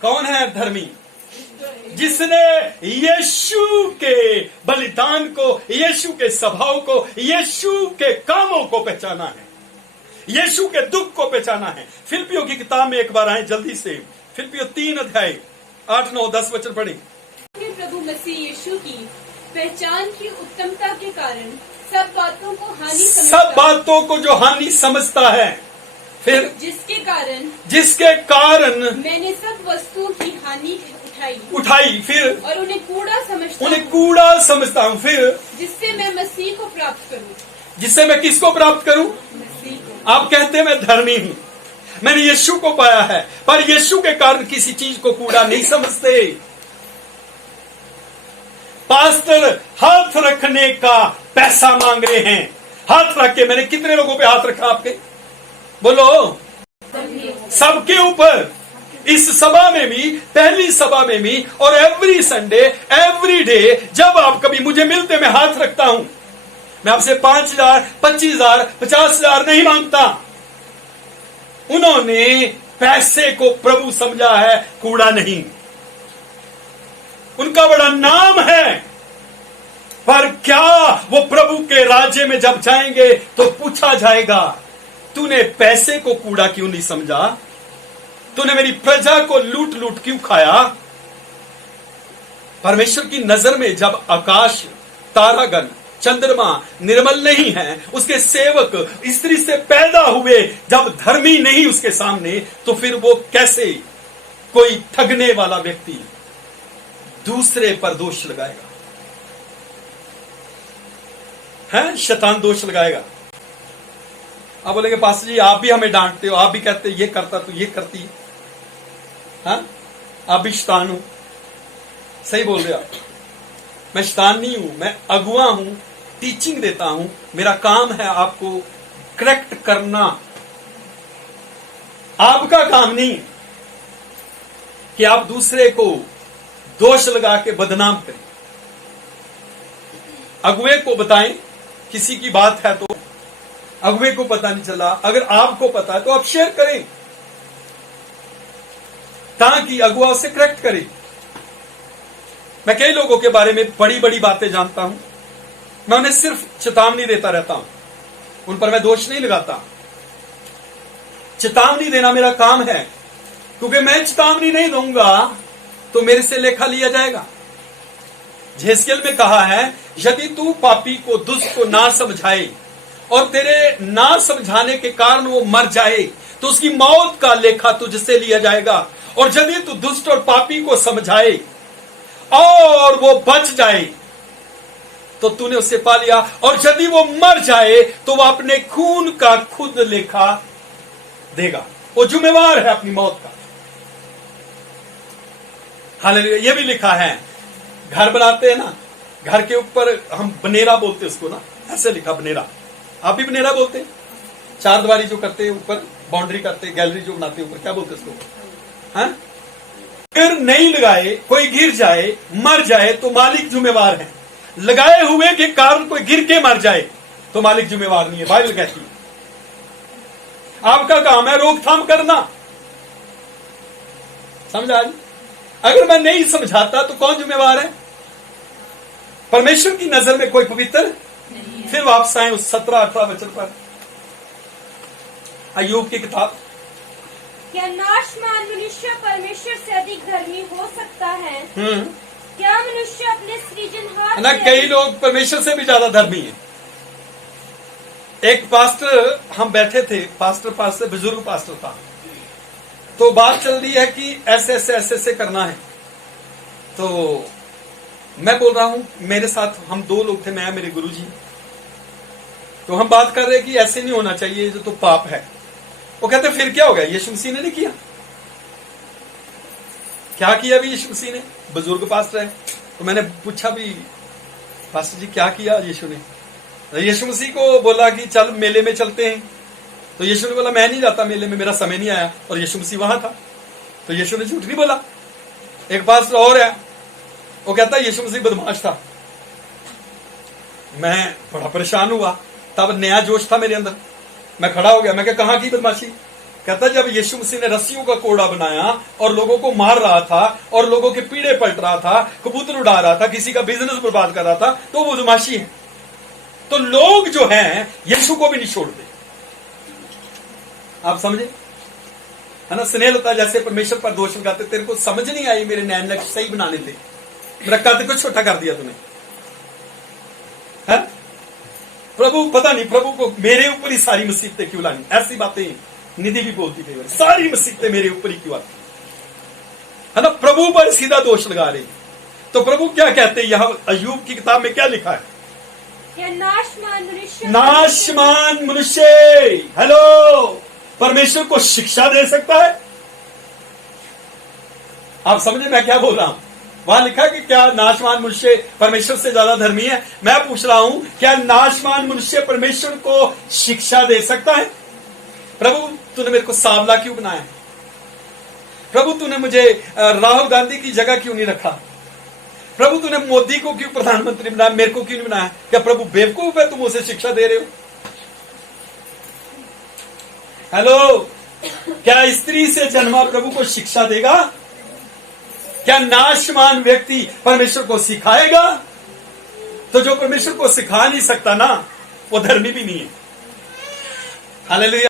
कौन है धर्मी? जिसने यीशु के बलिदान को, यीशु के स्वभाव को, यीशु के कामों को पहचाना है, यीशु के दुख को पहचाना है। फिलिपियों की किताब में एक बार आए जल्दी से, फिलिपियों 3 अध्याय 8, 9, 10 वचन पढ़े। प्रभु मसीह यीशु की पहचान की उत्तमता के कारण सब बातों को जो हानि समझता है, फिर जिसके कारण मैंने सब वस्तुओं की हानि उठाई, फिर और उन्हें कूड़ा समझता हूँ, फिर जिससे मैं मसीह को प्राप्त करूँ। जिससे मैं किसको प्राप्त करूँ? मसीह को। आप कहते हैं मैं धर्मी हूँ, मैंने यीशु को पाया है, पर यीशु के कारण किसी चीज को कूड़ा नहीं समझते। पास्टर हाथ रखने का पैसा मांग रहे हैं, हाथ रख के, मैंने कितने लोगों पे हाथ रखा आपके? बोलो, सबके ऊपर। इस सभा में भी, पहली सभा में भी, और एवरी संडे, एवरी डे जब आप कभी मुझे मिलते, मैं हाथ रखता हूं। मैं आपसे 5,000, 25,000, 50,000 नहीं मांगता। उन्होंने पैसे को प्रभु समझा है, कूड़ा नहीं। उनका बड़ा नाम है, पर क्या वो प्रभु के राज्य में जब जाएंगे तो पूछा जाएगा, तूने पैसे को कूड़ा क्यों नहीं समझा? तूने मेरी प्रजा को लूट लूट क्यों खाया? परमेश्वर की नजर में जब आकाश, तारागण, चंद्रमा निर्मल नहीं है, उसके सेवक स्त्री से पैदा हुए जब धर्मी नहीं उसके सामने, तो फिर वो कैसे कोई ठगने वाला व्यक्ति दूसरे पर दोष लगाएगा? है, शैतान दोष लगाएगा। आप बोलेंगे पास्टर जी आप भी हमें डांटते हो, आप भी कहते ये करता तो ये करती, हाँ आप भी शैतान हो। सही बोल रहे आप, मैं शैतान नहीं हूं, मैं अगुआ हूं, टीचिंग देता हूं, मेरा काम है आपको करेक्ट करना। आपका काम नहीं कि आप दूसरे को दोष लगा के बदनाम करें। अगुए को बताएं, किसी की बात है तो अगुए को पता नहीं चला, अगर आपको पता है तो आप शेयर करें ताकि अगुआ उसे करेक्ट करे। मैं कई लोगों के बारे में बड़ी बड़ी बातें जानता हूं, मैं उन्हें सिर्फ चेतावनी देता रहता हूं, उन पर मैं दोष नहीं लगाता। चेतावनी देना मेरा काम है, क्योंकि मैं चेतावनी नहीं दूंगा तो मेरे से लेखा लिया जाएगा। यहेजकेल में कहा है, यदि तू पापी को, दुष्ट को ना समझाए और तेरे ना समझाने के कारण वो मर जाए तो उसकी मौत का लेखा तुझसे लिया जाएगा। और यदि तू दुष्ट और पापी को समझाए और वो बच जाए तो तूने उससे पा लिया, और यदि वो मर जाए तो वह अपने खून का खुद लेखा देगा, वो जिम्मेवार है अपनी मौत का। हालेलुया। ये भी लिखा है, घर बनाते हैं ना, घर के ऊपर हम बनेरा बोलते हैं उसको ना, ऐसे लिखा बनेरा, आप भी बनेरा बोलते हैं, चार दीवारी जो करते हैं ऊपर, बाउंड्री करते हैं, गैलरी जो बनाते हैं ऊपर, क्या बोलते हैं उसको? हाँ? अगर नहीं लगाए, कोई गिर जाए, मर जाए तो मालिक जिम्मेवार है। लगाए हुए के कारण कोई गिर के मर जाए तो मालिक जिम्मेवार नहीं है, बाइबल कहती है। आपका काम है रोकथाम करना। समझा? अगर मैं नहीं समझाता तो कौन जिम्मेवार है? परमेश्वर की नजर में कोई पवित्र नहीं। फिर वापस आए उस 17-18 वचन पर, अय्यूब की किताब। क्या नाशमान मनुष्य परमेश्वर से अधिक धर्मी हो सकता है? क्या मनुष्य अपने सृजनहार ना, कई लोग परमेश्वर से भी ज्यादा धर्मी हैं। एक पास्टर, हम बैठे थे, पास्टर बुजुर्ग पास्टर था, तो बात चल रही है कि ऐसे करना है। तो मैं बोल रहा हूं, मेरे साथ हम 2 लोग थे, मैं मेरे गुरुजी, तो हम बात कर रहे हैं कि ऐसे नहीं होना चाहिए, जो तो पाप है। वो कहते फिर क्या हो गया, यीशु मसीह ने नहीं किया? क्या किया भी यीशु मसीह ने? बुजुर्ग पास्टर है, तो मैंने पूछा भी, पास्टर जी क्या किया यीशु ने? यीशु मसीह को बोला कि चल मेले में चलते हैं, तो यीशु ने बोला मैं नहीं जाता मेले में, मेरा समय नहीं आया, और यीशु मसीह वहां था, तो यीशु ने झूठ नहीं बोला। एक पास्टर और है, वो कहता यीशु मसीह बदमाश था। मैं बड़ा परेशान हुआ, तब नया जोश था मेरे अंदर, मैं खड़ा हो गया, मैं कहा कहां की बदमाशी? कहता जब यीशु मसीह ने रस्सियों का कोड़ा बनाया और लोगों को मार रहा था और लोगों के पीड़े पलट रहा था, कबूतर उड़ा रहा था, किसी का बिजनेस बर्बाद कर रहा था, तो वो बदमाशी है। तो लोग जो हैं यीशु को भी नहीं छोड़ते। आप समझे है ना? स्नेहलता जैसे परमेश्वर पर दोष लगाते, तेरे को समझ नहीं आई, मेरे नैन लक्ष्य सही बनाने थे, मेरा कद को छोटा कर दिया तूने, है? प्रभु पता नहीं प्रभु को मेरे ऊपर ही सारी मुसीबतें क्यों लानी। ऐसी बातें निधि भी बोलती थी, सारी मुसीबतें मेरे ऊपर ही क्यों आती है ना? प्रभु पर सीधा दोष लगा रहे। तो प्रभु क्या कहते हैं यहां अय्यूब की किताब में क्या लिखा है? नाशमान मनुष्य हेलो परमेश्वर को शिक्षा दे सकता है। आप समझे मैं क्या बोल रहा हूं? वहां लिखा कि क्या नाशमान मनुष्य परमेश्वर से ज्यादा धर्मी है? मैं पूछ रहा हूं क्या नाशमान मनुष्य परमेश्वर को शिक्षा दे सकता है? प्रभु तूने मेरे को सांवला क्यों बनाया? प्रभु तूने मुझे राहुल गांधी की जगह क्यों नहीं रखा? प्रभु तूने मोदी को क्यों प्रधानमंत्री बनाया, मेरे को क्यों नहीं बनाया? क्या प्रभु बेवकूफ है तुम उसे शिक्षा दे रहे हो? हेलो, क्या स्त्री से जन्मा प्रभु को शिक्षा देगा? क्या नाशमान व्यक्ति परमेश्वर को सिखाएगा? तो जो परमेश्वर को सिखा नहीं सकता ना, वो धर्मी भी नहीं है। हालेलुया।